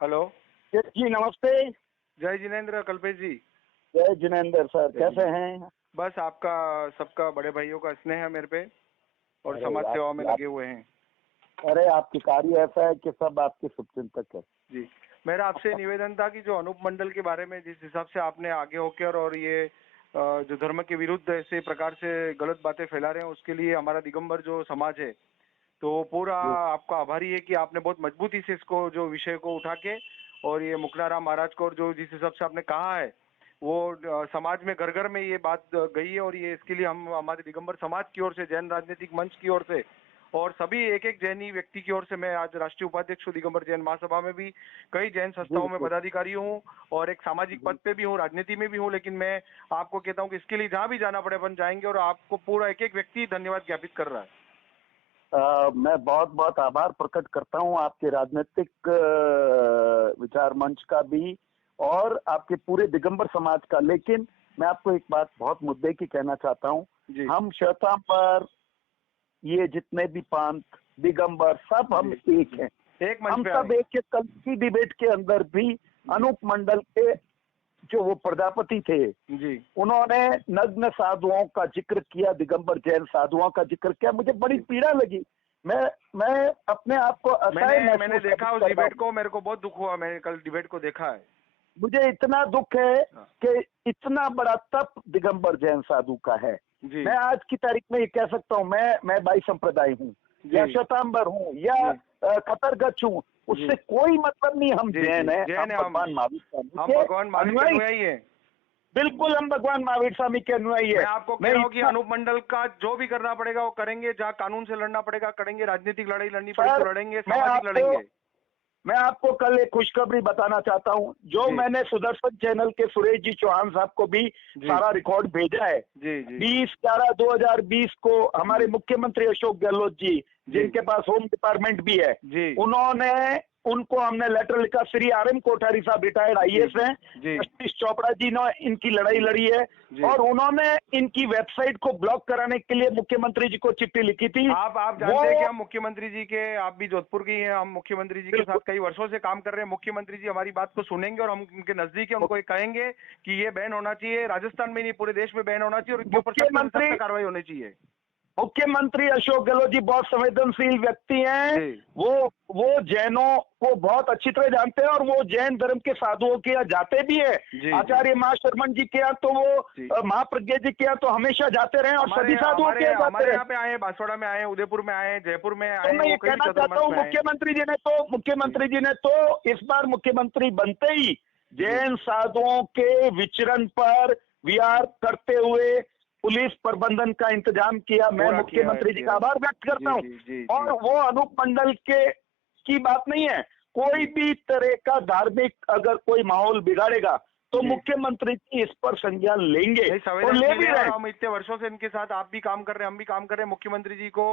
Hello. जी नमस्ते। जय जिनेंद्र कल्पेश जी। जय जिनेंद्र सर, जय कैसे जिनेंद्र। हैं? बस आपका सबका बड़े भाइयों का स्नेह है मेरे पे और अरे समाज सेवा में लगे हुए हैं। अरे आपकी कार्य ऐसा है कि सब आपके शुभचिंतक है जी, मेरा आपसे निवेदन था कि जो अनूप मंडल के बारे में जिस हिसाब से आपने आगे होकर और ये जो धर्म के विरुद्ध ऐसे प्रकार से गलत बातें फैला रहे हैं उसके लिए हमारा दिगंबर जो समाज है तो पूरा जी। आपका आभारी है कि आपने बहुत मजबूती से इसको जो विषय को उठा के और ये मुखलाराम महाराज को और जो जिस हिसाब से आपने कहा है वो समाज में घर घर में ये बात गई है और ये इसके लिए हम हमारे दिगंबर समाज की ओर से जैन राजनीतिक मंच की ओर से और सभी एक एक जैनी व्यक्ति की ओर से मैं आज राष्ट्रीय उपाध्यक्ष हूँ दिगंबर जैन महासभा में भी कई जैन संस्थाओं में बिल्कुल। पदाधिकारी हूँ और एक सामाजिक पद पे भी हूँ, राजनीति में भी हूँ, लेकिन मैं आपको कहता हूँ कि इसके लिए जहाँ भी जाना पड़े अपन जाएंगे और आपको पूरा एक एक व्यक्ति धन्यवाद ज्ञापित कर रहा है। मैं बहुत बहुत आभार प्रकट करता हूँ आपके राजनीतिक विचार मंच का भी और आपके पूरे दिगंबर समाज का। लेकिन मैं आपको एक बात बहुत मुद्दे की कहना चाहता हूँ। जी हम श्वेतांबर, ये जितने भी पंथ, दिगंबर, सब हम जी एक हैं। एक मंच हम पे सब आए। एक। कल की डिबेट के अंदर भी अनूप मंडल के जो वो प्रजापति थे जी उन्होंने नग्न साधुओं का जिक्र किया, दिगंबर जैन साधुओं का जिक्र किया। मुझे बड़ी पीड़ा लगी। मैं मैं अपने आप को असहाय मैंने महसूस देखा उस कर रहा डिबेट हूँ। को, मेरे को बहुत दुख हुआ, मैंने कल डिबेट को देखा है। मुझे इतना दुख है हाँ। कि इतना बड़ा तप दिगंबर जैन साधु का है। जी मैं आज की तारीख में ये कह सकता हूँ, मैं बाई संप्रदाय हूँ या जी श्वेतांबर हूँ या जी खतरगच्छ हूँ, जी उससे कोई मतलब नहीं। हम जी जैन जी हैं, जैन हम है भगवान महावीर स्वामी हम के भगवान महावीर के अनुयायी। अनुयायी हैं। बिल्कुल हम भगवान महावीर स्वामी के अनुयायी मैं है। आपको कह मैं रहा हूँ कि इतना अनूप मंडल का जो भी करना पड़ेगा वो करेंगे, जहाँ कानून से लड़ना पड़ेगा करेंगे, राजनीतिक लड़ाई लड़नी पड़ी सर, तो लड़ेंगे, मैं सामाजिक आपको लड़ेंगे। मैं आपको कल एक खुशखबरी बताना चाहता हूं। जो जी मैंने सुदर्शन चैनल के सुरेश जी चौहान साहब को भी जी सारा रिकॉर्ड भेजा है। जी जी 20/11/2020 को हमारे जी मुख्यमंत्री अशोक गहलोत जी, जी जिनके पास होम डिपार्टमेंट भी है, जी उनको हमने लेटर लिखा। श्री RM कोठारी साहब रिटायर्ड जी IAS हैं, जी जस्टिस चोपड़ा जी ने इनकी लड़ाई लड़ी है जी। और उन्होंने इनकी वेबसाइट को ब्लॉक कराने के लिए मुख्यमंत्री जी को चिट्ठी लिखी थी। आप वो जानते हैं कि हम मुख्यमंत्री जी के, आप भी जोधपुर की हैं, हम मुख्यमंत्री जी के साथ बिल्कुल कई वर्षों से काम कर रहे हैं। मुख्यमंत्री जी हमारी बात को सुनेंगे और हम उनके नजदीक है, उनको ये कहेंगे कि ये बैन होना चाहिए, राजस्थान में नहीं पूरे देश में बैन होना चाहिए और इनके ऊपर सख्त से मुख्यमंत्री सख्त कार्रवाई होनी चाहिए। मुख्यमंत्री अशोक गहलोत जी बहुत संवेदनशील व्यक्ति हैं। जी वो जैनों को बहुत अच्छी तरह जानते हैं और वो जैन धर्म के साधुओं के यहाँ जाते भी है। जी आचार्य महा शर्मन जी के यहाँ तो जी वो महाप्रज्ञा जी के यहाँ तो हमेशा जाते रहे और हमारे सभी साधुओं के हमारे यहाँ जाते हमारे रहे। यहाँ पे आए, बांसवाड़ा में आए, उदयपुर में आए, जयपुर में तो आए, मैं वो ये कई कहना चाहता चतुर्मठ हूँ, में आए। मुख्यमंत्री जी ने तो इस बार मुख्यमंत्री बनते ही जी जैन साधुओं के विचरण पर विहार करते हुए पुलिस प्रबंधन का इंतजाम किया। मैं पूरा मुख्यमंत्री जी किया का है। आभार व्यक्त करता जी हूँ। जी जी और जी वो अनूप मंडल के की बात नहीं है, कोई जी भी तरह का धार्मिक अगर कोई माहौल बिगाड़ेगा तो जी। मुख्यमंत्री जी इस पर संज्ञान लेंगे नहीं, और ले संवेदनशील भी है रहे और हैं। हम इतने वर्षों से इनके साथ, आप भी काम कर रहे हैं, हम भी काम कर रहे हैं, मुख्यमंत्री जी को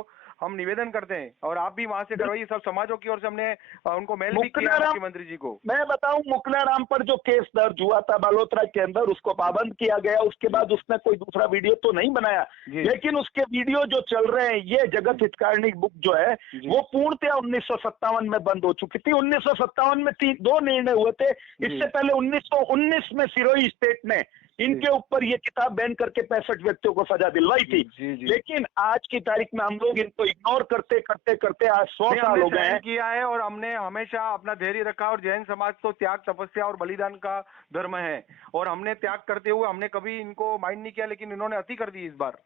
हम निवेदन करते हैं और आप भी वहां से करवाइए। सब समाजों की ओर से हमने उनको मेल भी किया है मुकलाराम, मुख्यमंत्री जी को। मैं बताऊं, मुकलाराम पर जो केस दर्ज हुआ था बालोतरा के अंदर, उसको पाबंद किया गया। उसके जी बाद उसने कोई दूसरा वीडियो तो नहीं बनाया, जी लेकिन उसके वीडियो जो चल रहे हैं, ये जगत हितकारिणी बुक जो है जी वो पूर्णतया 1957 में बंद हो चुकी थी। 1957 में दो निर्णय हुए थे। इससे पहले 1919 में सिरोही स्टेट ने इनके ऊपर ये किताब बैन करके 65 व्यक्तियों को सजा दिलवाई जी थी। जी जी। लेकिन आज की तारीख में हम लोग इनको इग्नोर करते करते करते आज 100 नहीं, साल हमने हो गए सहन हैं। किया है और हमने हमेशा अपना धैर्य रखा और जैन समाज तो त्याग, तपस्या और बलिदान का धर्म है और हमने त्याग करते हुए हमने कभी इनको माइंड नहीं किया, लेकिन इन्होंने अति कर दी इस बार।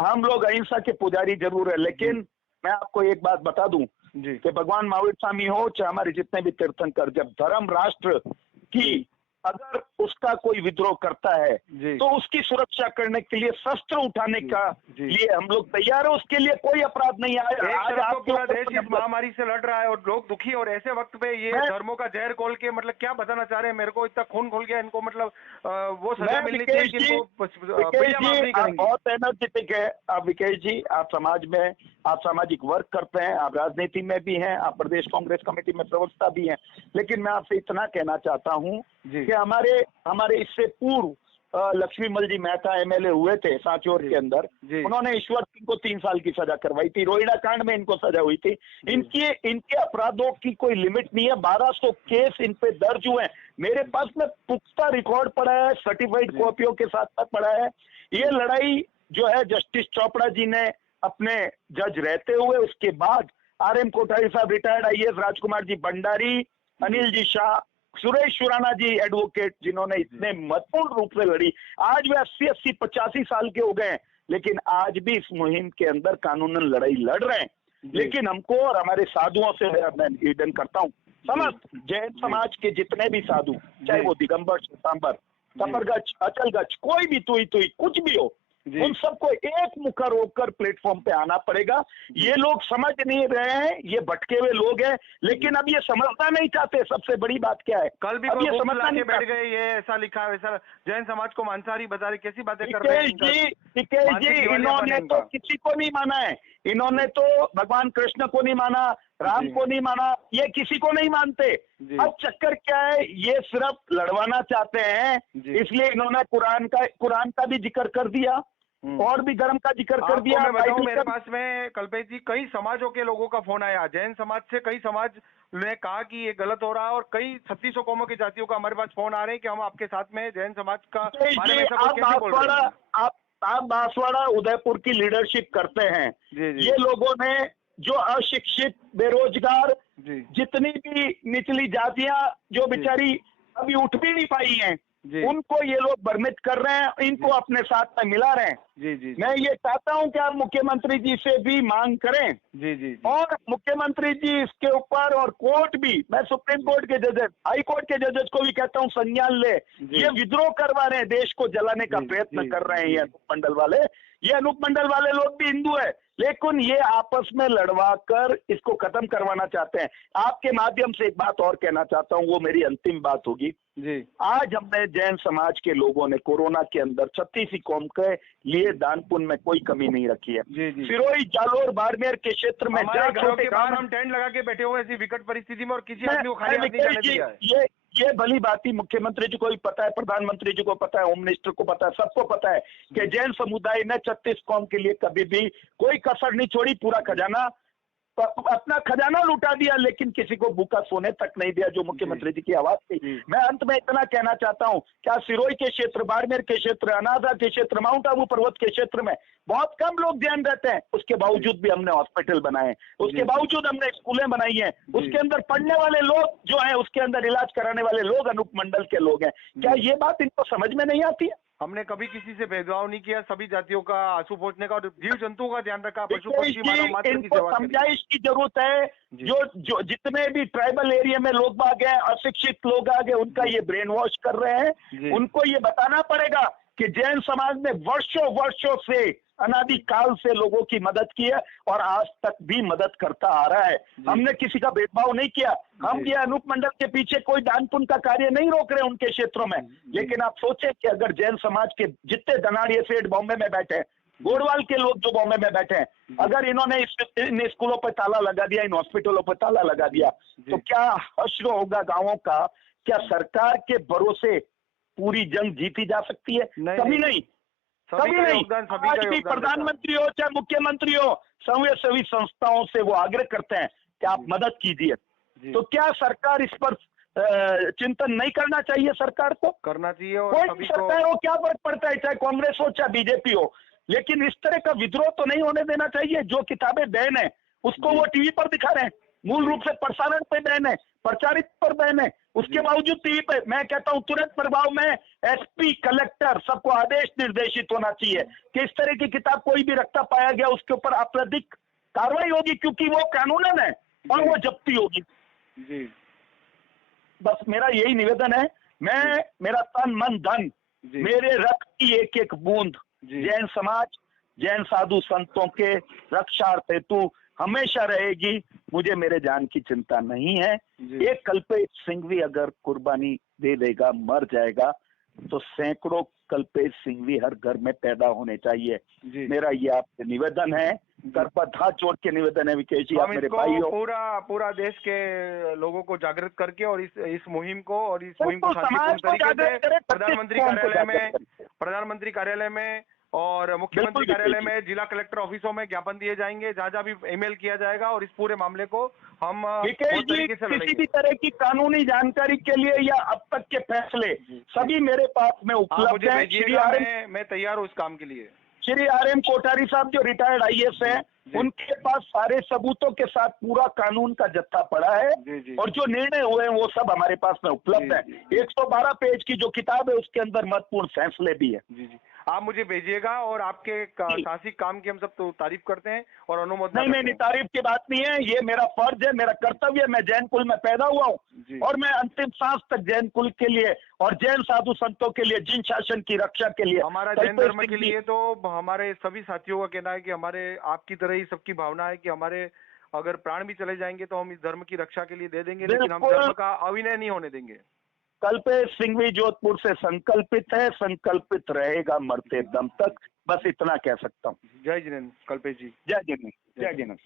हम लोग अहिंसा के पुजारी जरूर है, जी लेकिन मैं आपको एक बात बता दूं जी कि भगवान महावीर स्वामी हो चाहे हमारे जितने भी तीर्थंकर, जब धर्म राष्ट्र की अगर उसका कोई विद्रोह करता है जी तो उसकी सुरक्षा करने के लिए शस्त्र उठाने जी का जी। लिए हम लोग तैयार है। उसके लिए कोई अपराध नहीं आया। एक आज तरफ तो आपके पूरा ऊपर देश इस महामारी से लड़ रहा है और लोग दुखी, और ऐसे वक्त पे ये मैं धर्मों का जहर खोल के मतलब क्या बताना चाह रहे हैं मेरे को, इतना खून खोल गया इनको, मतलब वो मैं सजा मिलनी चाहिए विकेश कि जी, इनको विकेश भैया जी माफ नहीं आप करेंगे। बहुत एनर्जेटिक है। आप विकेश जी, आप समाज में, आप सामाजिक वर्क करते हैं, आप राजनीति में भी हैं, आप प्रदेश कांग्रेस कमेटी में प्रवक्ता भी हैं। लेकिन मैं आपसे इतना कहना चाहता हूं जी कि हमारे इससे पूर्व लक्ष्मीमल जी मेहता MLA हुए थे सांचौर जी के अंदर। जी उन्होंने ईश्वर की इनको 3 साल की सजा करवाई थी, रोहिड़ा कांड में इनको सजा हुई थी। इनके अपराधों की कोई लिमिट नहीं है। 1200 केस इन पे दर्ज हुए हैं। मेरे पास में पुख्ता रिकॉर्ड पड़ा है, सर्टिफाइड कॉपियों के साथ साथ पड़ा है। ये लड़ाई जो है जस्टिस चोपड़ा जी ने अपने जज रहते हुए, उसके बाद आर.एम. कोठारी साहब, रिटायर्ड आईएएस, राजकुमार जी भंडारी, अनिल जी शाह, सुरेश सुराना जी एडवोकेट, जिन्होंने इतने महत्वपूर्ण रूप से लड़ी। आज वे 80-80, 85 साल के हो गए हैं, लेकिन आज भी इस मुहिम के अंदर कानूनन लड़ाई लड़ रहे हैं। लेकिन हमको और हमारे साधुओं से मैं निवेदन करता हूँ, समस्त जैन समाज के जितने भी साधु, चाहे वो दिगंबर, श्वेतांबर, तपरगच्छ, अचलगच्छ, कोई भी तुई कुछ भी हो, उन सबको एक मुखर होकर प्लेटफॉर्म पे आना पड़ेगा। ये लोग समझ नहीं रहे हैं, ये भटके हुए लोग हैं, लेकिन अब ये समझना नहीं चाहते। सबसे बड़ी बात क्या है, कल भी अब ये समझना नहीं बैठ गए, ये ऐसा लिखा है, वैसा जैन समाज को मांसाहारी बता रहे, कैसी बातें कर रहे हैं जी, इन्होंने तो किसी को नहीं माना है। इन्होंने तो भगवान कृष्ण को नहीं माना, राम को नहीं माना, ये किसी को नहीं मानते। अब चक्कर क्या है, ये सिर्फ लड़वाना चाहते हैं, इसलिए इन्होंने कुरान का भी जिक्र कर दिया और भी धर्म का जिक्र कर दिया। मैं बताऊं, मेरे पास में कल्पेश जी कई समाजों के लोगों का फोन आया, जैन समाज से कई समाज ने कहा कि ये गलत हो रहा है, और कई 3600 कौमों की जातियों का हमारे पास फोन आ रहे हैं कि हम आपके साथ में जैन समाज का बारे में सब कैसे बोल रहे हैं। आप बांसवाड़ा उदयपुर की लीडरशिप करते हैं। ये लोगों ने जो अशिक्षित, बेरोजगार, जितनी भी निचली जातियां जो बेचारी अभी उठ भी नहीं पाई हैं, उनको ये लोग भ्रमित कर रहे हैं, इनको अपने साथ में मिला रहे हैं। मैं ये चाहता हूं कि आप मुख्यमंत्री जी से भी मांग करें, और मुख्यमंत्री जी इसके ऊपर, और कोर्ट भी, मैं सुप्रीम कोर्ट के जजेस, हाई कोर्ट के जजेस को भी कहता हूं संज्ञान ले। ये विद्रोह करवा रहे हैं, देश को जलाने का प्रयत्न कर रहे हैं ये अनूप मंडल वाले। ये अनूप मंडल वाले लोग भी हिंदू है, लेकिन ये आपस में लड़वा कर इसको खत्म करवाना चाहते हैं। आपके माध्यम से एक बात और कहना चाहता हूं, वो मेरी अंतिम बात होगी। आज हमने जैन समाज के लोगों ने कोरोना के अंदर 36 कौम के लिए दान पुण्य में कोई कमी नहीं रखी है। सिरोही, जालोर, बाड़मेर के क्षेत्र में छोटे बाहर हम टेंट लगा के बैठे हुए ऐसी विकट परिस्थिति में, और किसी आदमी को खाली हाथ नहीं जाने दिया है। ये भली बात ही मुख्यमंत्री जी को भी पता है, प्रधानमंत्री जी को पता है, होम मिनिस्टर को पता है, सबको पता है कि जैन समुदाय ने 36 कौम के लिए कभी भी कोई कसर नहीं छोड़ी। पूरा खजाना, अपना खजाना लुटा दिया, लेकिन किसी को भूखा सोने तक नहीं दिया, जो मुख्यमंत्री जी की आवाज थी। मैं अंत में इतना कहना चाहता हूं, क्या सिरोही के क्षेत्र, बाड़मेर के क्षेत्र, अनाजा के क्षेत्र, माउंट आबू पर्वत के क्षेत्र में बहुत कम लोग जैन रहते हैं, उसके बावजूद भी हमने हॉस्पिटल बनाए, उसके बावजूद हमने स्कूलें बनाई हैं, उसके अंदर पढ़ने वाले लोग जो हैं, उसके अंदर इलाज कराने वाले लोग अनूप मंडल के लोग हैं। क्या ये बात इनको समझ में नहीं आती है? हमने कभी किसी से भेदभाव नहीं किया, सभी जातियों का आंसू पोंछने का और जीव जंतुओं का ध्यान रखा, पशु पक्षी मानव मात्र की सेवा। समझाइश की जरूरत है। जो जितने भी ट्राइबल एरिया में लोग बाग हैं, अशिक्षित लोग आ गए, उनका ये ब्रेन वॉश कर रहे हैं। उनको ये बताना पड़ेगा कि जैन समाज ने वर्षों से, अनादिकाल से लोगों की मदद की है, और आज तक भी मदद करता आ रहा है। हमने किसी का भेदभाव नहीं किया। हम ये अनूप मंडल के पीछे कोई दान पुण्य का कार्य नहीं रोक रहे उनके क्षेत्रों में। लेकिन आप सोचें कि अगर जैन समाज के जितने धनाढ़ी सेठ बॉम्बे में बैठे हैं, गोडवाल के लोग जो बॉम्बे में बैठे हैं, अगर इन्होंने इन स्कूलों पर ताला लगा दिया, इन हॉस्पिटलों पर ताला लगा दिया, तो क्या हश्र होगा गांवों का? क्या सरकार के भरोसे पूरी जंग जीती जा सकती है? कभी नहीं, कभी नहीं। आज भी प्रधानमंत्री हो चाहे मुख्यमंत्री हो, सभी संस्थाओं से वो आग्रह करते हैं कि आप मदद कीजिए। तो क्या सरकार इस पर चिंतन नहीं करना चाहिए? सरकार को करना चाहिए, और कोई सरकार हो, क्या फर्क पड़ता है, चाहे कांग्रेस हो चाहे बीजेपी हो, लेकिन इस तरह का विद्रोह तो नहीं होने देना चाहिए। जो किताबें बैन है उसको वो टीवी पर दिखा रहे हैं, मूल रूप से प्रसारण पे बैन है, प्रचारित पर बैन है, उसके बावजूद टीवी पे। मैं कहता हूं तुरंत प्रभाव में एसपी, कलेक्टर, सबको आदेश निर्देशित होना चाहिए कि इस तरह की किताब कोई भी रखता पाया गया उसके ऊपर आपराधिक कार्रवाई होगी, क्योंकि वो कानूनन है और वो जब्ती होगी। बस मेरा यही निवेदन है। मेरा तन मन धन, मेरे रक्त की एक एक बूंद जैन समाज, जैन साधु संतों के रक्षार्थ हेतु हमेशा रहेगी। मुझे मेरे जान की चिंता नहीं है। एक कल्पेश सिंघवी अगर कुर्बानी दे देगा, मर जाएगा, तो सैकड़ों कल्पेश सिंघवी हर घर में पैदा होने चाहिए। मेरा ये आपसे निवेदन है, कर पर हाथ जोड़ के निवेदन है विकेश जी, आप मेरे भाई हो। पूरा देश के लोगों को जागृत करके, और इस मुहिम को, और इस मुहिम को शांतिपूर्ण तरीके से प्रधानमंत्री कार्यालय में और मुख्यमंत्री बिल्कुल कार्यालय विजय में, जिला कलेक्टर ऑफिसों में ज्ञापन दिए जाएंगे, जहां जहां भी ईमेल किया जाएगा, और इस पूरे मामले को हम विकेश पूरी जी, तरीके से किसी लड़ेंगे। भी तरह की कानूनी जानकारी के लिए या अब तक के फैसले सभी मेरे पास में आप उपलब्ध मुझे हैं। भेजिएगा, मैं तैयार हूँ इस काम के लिए। श्री RM कोठारी साहब जो रिटायर्ड IAS हैं, जी। उनके पास सारे सबूतों के साथ पूरा कानून का जत्था पड़ा है, जी। और जो निर्णय हुए हैं वो सब हमारे पास में उपलब्ध है। 112 पेज की जो किताब है उसके अंदर महत्वपूर्ण फैसले भी है। जी। आप मुझे भेजिएगा, और आपके साहसिक काम की हम सब तो तारीफ करते हैं और अनुमोदना करते नहीं, हैं। तारीफ की बात नहीं है, ये मेरा फर्ज है, मेरा कर्तव्य है। मैं जैन कुल में पैदा हुआ जी। हूँ, और मैं अंतिम सांस तक जैन कुल के लिए और जैन साधु संतों के लिए, जिन शासन की रक्षा के लिए, हमारा जैन धर्म के लिए तो हमारे सभी साथियों का कहना है कि हमारे आपकी तरह ही सबकी भावना है कि हमारे अगर प्राण भी चले जाएंगे तो हम इस धर्म की रक्षा के लिए दे देंगे, लेकिन हम धर्म का अविनय नहीं होने देंगे। कल्पेश सिंघवी जोधपुर से संकल्पित है, संकल्पित रहेगा मरते दम तक, बस इतना कह सकता हूँ। जय जिनेन्द्र कल्पेश जी। जय जिनेन्द्र, जय जिनेन्द्र।